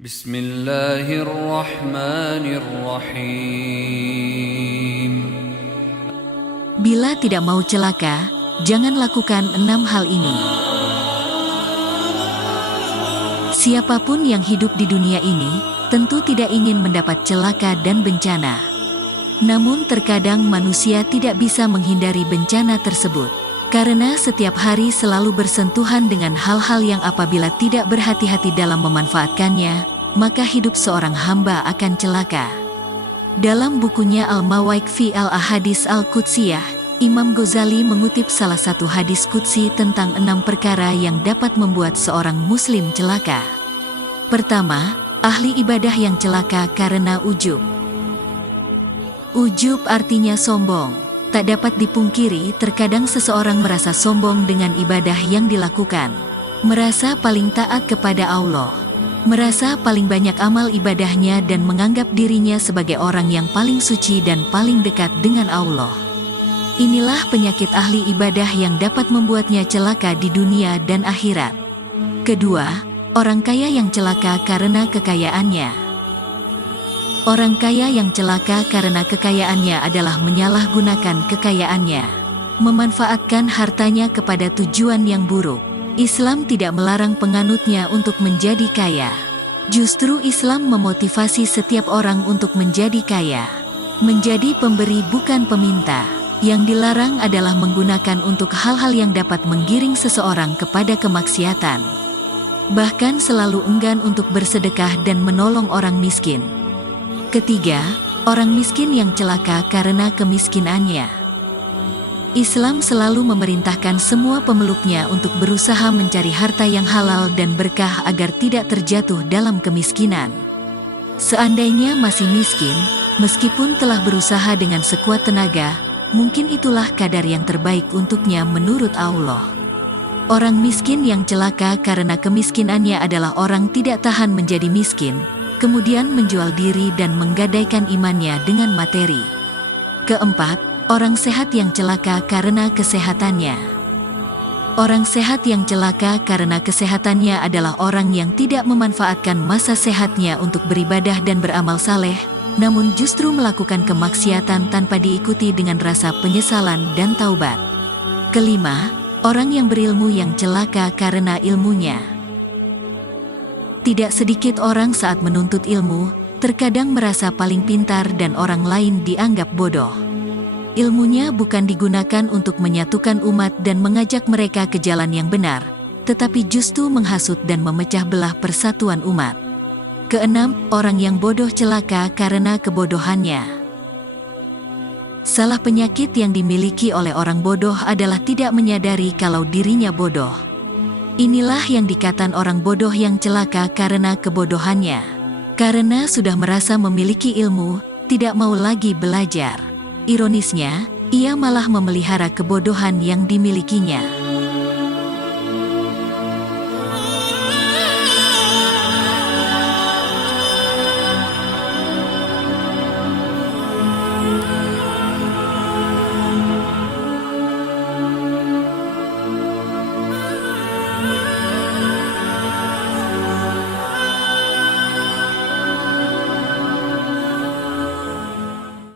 Bismillahirrahmanirrahim. Bila tidak mau celaka, jangan lakukan 6 hal ini. Siapapun yang hidup di dunia ini, tentu tidak ingin mendapat celaka dan bencana. Namun terkadang manusia tidak bisa menghindari bencana tersebut. Karena setiap hari selalu bersentuhan dengan hal-hal yang apabila tidak berhati-hati dalam memanfaatkannya, maka hidup seorang hamba akan celaka. Dalam bukunya Al-Mawaid fi Al-Ahadits Al-Qudsiyah, Imam Ghazali mengutip salah satu hadis qudsi tentang 6 perkara yang dapat membuat seorang muslim celaka. Pertama, ahli ibadah yang celaka karena ujub. Ujub artinya sombong. Tak dapat dipungkiri, terkadang seseorang merasa sombong dengan ibadah yang dilakukan. Merasa paling taat kepada Allah. Merasa paling banyak amal ibadahnya dan menganggap dirinya sebagai orang yang paling suci dan paling dekat dengan Allah. Inilah penyakit ahli ibadah yang dapat membuatnya celaka di dunia dan akhirat. Kedua, orang kaya yang celaka karena kekayaannya. Orang kaya yang celaka karena kekayaannya adalah menyalahgunakan kekayaannya, memanfaatkan hartanya kepada tujuan yang buruk. Islam tidak melarang penganutnya untuk menjadi kaya. Justru Islam memotivasi setiap orang untuk menjadi kaya. Menjadi pemberi bukan peminta. Yang dilarang adalah menggunakan untuk hal-hal yang dapat menggiring seseorang kepada kemaksiatan. Bahkan selalu enggan untuk bersedekah dan menolong orang miskin. Ketiga, orang miskin yang celaka karena kemiskinannya. Islam selalu memerintahkan semua pemeluknya untuk berusaha mencari harta yang halal dan berkah agar tidak terjatuh dalam kemiskinan. Seandainya masih miskin, meskipun telah berusaha dengan sekuat tenaga, mungkin itulah kadar yang terbaik untuknya menurut Allah. Orang miskin yang celaka karena kemiskinannya adalah orang tidak tahan menjadi miskin, kemudian menjual diri dan menggadaikan imannya dengan materi. Keempat, orang sehat yang celaka karena kesehatannya. Orang sehat yang celaka karena kesehatannya adalah orang yang tidak memanfaatkan masa sehatnya untuk beribadah dan beramal saleh, namun justru melakukan kemaksiatan tanpa diikuti dengan rasa penyesalan dan taubat. Kelima, orang yang berilmu yang celaka karena ilmunya. Tidak sedikit orang saat menuntut ilmu, terkadang merasa paling pintar dan orang lain dianggap bodoh. Ilmunya bukan digunakan untuk menyatukan umat dan mengajak mereka ke jalan yang benar, tetapi justru menghasut dan memecah belah persatuan umat. Keenam, orang yang bodoh celaka karena kebodohannya. Salah penyakit yang dimiliki oleh orang bodoh adalah tidak menyadari kalau dirinya bodoh. Inilah yang dikatakan orang bodoh yang celaka karena kebodohannya. Karena sudah merasa memiliki ilmu, tidak mau lagi belajar. Ironisnya, ia malah memelihara kebodohan yang dimilikinya.